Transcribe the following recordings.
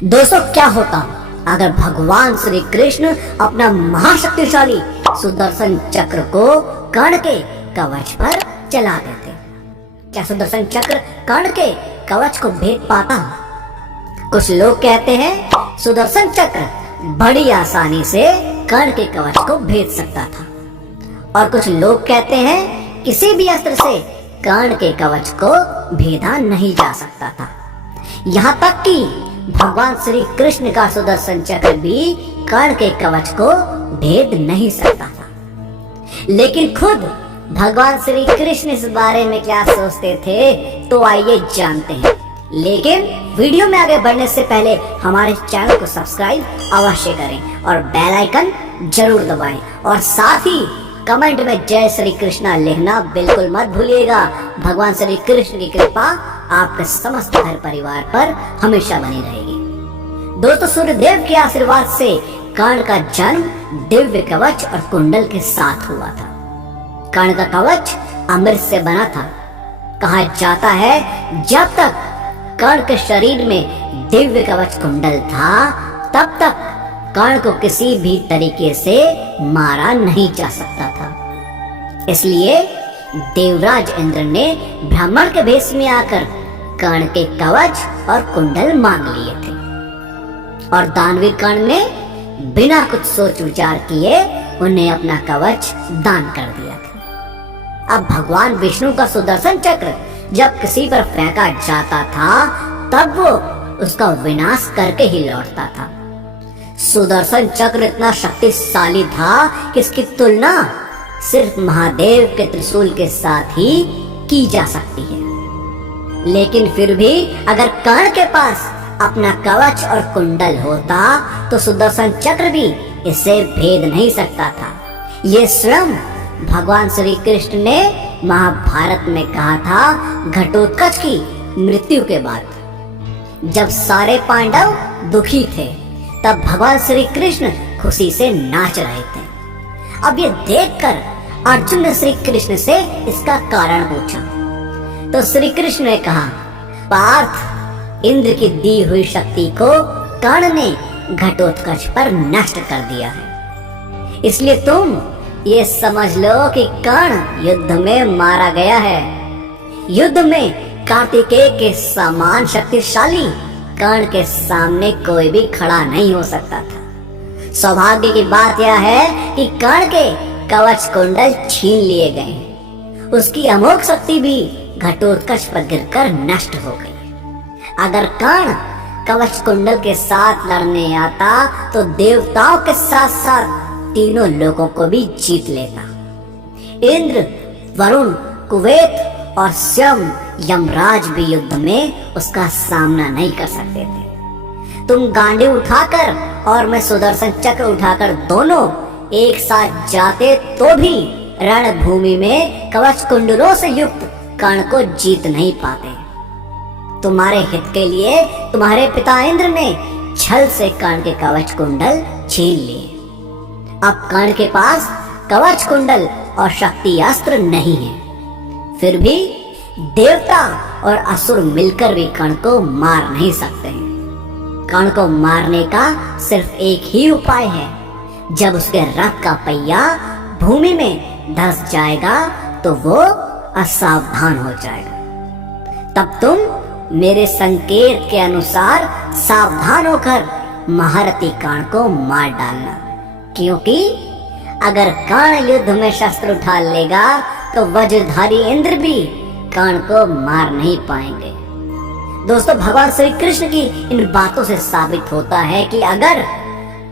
दोस्तों, क्या होता अगर भगवान श्री कृष्ण अपना महाशक्तिशाली सुदर्शन चक्र को कर्ण के कवच पर चला देते? क्या सुदर्शन चक्र कर्ण के कवच को भेद पाता? कुछ लोग कहते हैं सुदर्शन चक्र बड़ी आसानी से कर्ण के कवच को भेद सकता था, और कुछ लोग कहते हैं किसी भी अस्त्र से कर्ण के कवच को भेदा नहीं जा सकता था। यहाँ तक कि भगवान श्री कृष्ण का सुदर्शन चक्र भी कर्ण के कवच को भेद नहीं सकता था। लेकिन खुद भगवान श्री कृष्ण इस बारे में क्या सोचते थे, तो आइए जानते हैं। लेकिन वीडियो में आगे बढ़ने से पहले हमारे चैनल को सब्सक्राइब अवश्य करें और बेल आइकन जरूर दबाएं, और साथ ही कमेंट में जय श्री कृष्णा लिखना बिल्कुल मत भूलिएगा। भगवान श्री कृष्ण की कृपा आपके समस्त घर परिवार पर हमेशा बनी रहेगी। दोस्तों, सूर्यदेव के आशीर्वाद से कर्ण का जन्म दिव्य कवच और कुंडल के साथ हुआ था। कर्ण का कवच अमृत से बना था। कहा जाता है जब तक कर्ण के शरीर में दिव्य कवच कुंडल था, तब तक कर्ण को किसी भी तरीके से मारा नहीं जा सकता था। इसलिए देवराज इंद्र ने ब्राह्मण के भेष में आकर कर्ण के कवच और कुंडल मांग लिए थे, और दानवीर कर्ण ने बिना कुछ सोच विचार किए उन्हें अपना कवच दान कर दिया था। अब भगवान विष्णु का सुदर्शन चक्र जब किसी पर फेंका जाता था, तब वो उसका विनाश करके ही लौटता था। सुदर्शन चक्र इतना शक्तिशाली था कि इसकी तुलना सिर्फ महादेव के त्रिशूल के साथ ही की जा सकती है। लेकिन फिर भी अगर कर्ण के पास अपना कवच और कुंडल होता, तो सुदर्शन चक्र भी इसे भेद नहीं सकता था। ये स्वयं भगवान श्री कृष्ण ने महाभारत में कहा था घटोत्कच की मृत्यु के बाद। जब सारे पांडव दुखी थे, तब भगवान श्री कृष्ण खुशी से नाच रहे थे। अब ये देखकर अर्जुन ने श्री कृष्ण से इसका कारण पूछा, तो श्री कृष्ण ने कहा, पार्थ, इंद्र की दी हुई शक्ति को कर्ण ने घटोत्कच पर नष्ट कर दिया है। इसलिए तुम ये समझ लो कि कर्ण युद्ध में मारा गया है। युद्ध में कार्तिकेय के समान शक्तिशाली कर्ण के सामने कोई भी खड़ा नहीं हो सकता था। सौभाग्य की बात यह है कि कर्ण के कवच कुंडल छीन लिए गए। उसकी अमोघ शक्ति भी घटोत्कच पर गिरकर नष्ट हो गई। अगर कर्ण कवच कुंडल के साथ लड़ने आता, तो देवताओं के साथ साथ तीनों लोगों को भी जीत लेता। इंद्र, वरुण, कुबेर और स्वयं यमराज भी युद्ध में उसका सामना नहीं कर सकते थे। तुम गांडी उठाकर और मैं सुदर्शन चक्र उठाकर दोनों एक साथ जाते, तो भी रणभूमि में कवच कुंडलों से युक्त कर्ण को जीत नहीं पाते। तुम्हारे हित के लिए तुम्हारे पिता इंद्र ने छल से कर्ण के कवच कुंडल छीन लिए। अब कर्ण के पास कवच कुंडल और शक्ति अस्त्र नहीं है। फिर भी देवता और असुर मिलकर भी कर्ण को मार नहीं सकते हैं। कर्ण को मारने का सिर्फ एक ही उपाय है। जब उसके रथ का पहिया भूमि में धंस जाएगा, तो वो असावधान हो जाएगा। तब तुम मेरे संकेत के अनुसार सावधान होकर महारथी कर्ण को मार डालना, क्योंकि अगर कर्ण युद्ध में शस्त्र उठा लेगा, तो वज्रधारी इंद्र भी कर्ण को मार नहीं पाएंगे। दोस्तों, भगवान श्री कृष्ण की इन बातों से साबित होता है कि अगर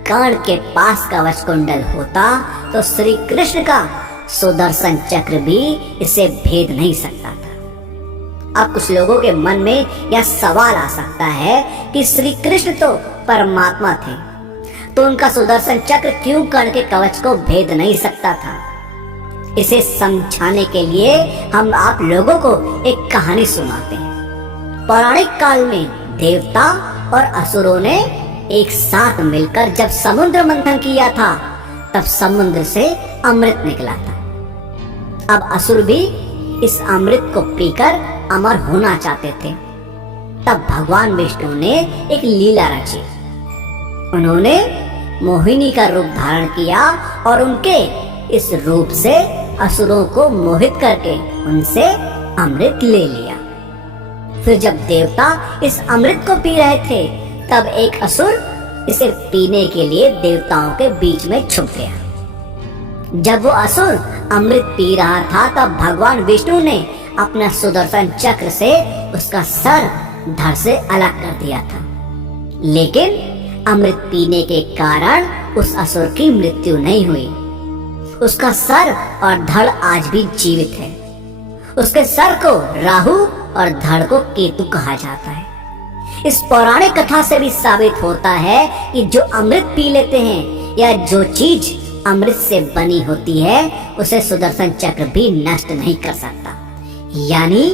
कर्ण के पास कवच कुंडल होता, तो श्री कृष्ण का सुदर्शन चक्र भी इसे भेद नहीं सकता था। अब कुछ लोगों के मन में यह सवाल आ सकता है कि श्री कृष्ण तो परमात्मा थे, तो उनका सुदर्शन चक्र क्यों कर्ण के कवच को भेद नहीं सकता था? इसे समझाने के लिए हम आप लोगों को एक कहानी सुनाते हैं। पौराणिक काल में देवता और असुरों ने एक साथ मिलकर जब समुद्र मंथन किया था, तब समुद्र से अमृत निकला था। अब असुर भी इस अमृत को पीकर अमर होना चाहते थे। तब भगवान विष्णु ने एक लीला रची। उन्होंने मोहिनी का रूप धारण किया और उनके इस रूप से असुरों को मोहित करके उनसे अमृत ले लिया। फिर जब देवता इस अमृत को पी रहे थे तब एक असुर इसे पीने के लिए देवताओं के बीच में छुप गया। जब वो असुर अमृत पी रहा था तब भगवान विष्णु ने अपना सुदर्शन चक्र से उसका सर धड़ से अलग कर दिया था, लेकिन अमृत पीने के कारण उस असुर की मृत्यु नहीं हुई। उसका सर और धड़ आज भी जीवित है। उसके सर को राहु और धड़ को केतु कहा जाता है। इस पौराणिक कथा से भी साबित होता है कि जो अमृत पी लेते हैं या जो चीज अमृत से बनी होती है उसे सुदर्शन चक्र भी नष्ट नहीं कर सकता। यानी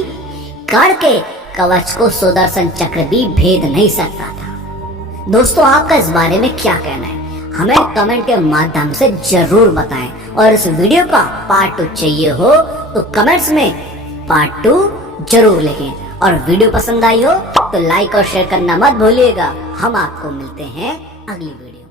कर्ण के कवच को सुदर्शन चक्र भी भेद नहीं सकता था। दोस्तों, आपका इस बारे में क्या कहना है? हमें कमेंट के माध्यम से जरूर बताएं और इस वीडियो का पार्ट 2 चाहिए हो तो कमेंट्स में पार्ट 2 जरूर लिखें। और वीडियो पसंद आई हो तो लाइक और शेयर करना मत भूलिएगा। हम आपको मिलते हैं अगली वीडियो।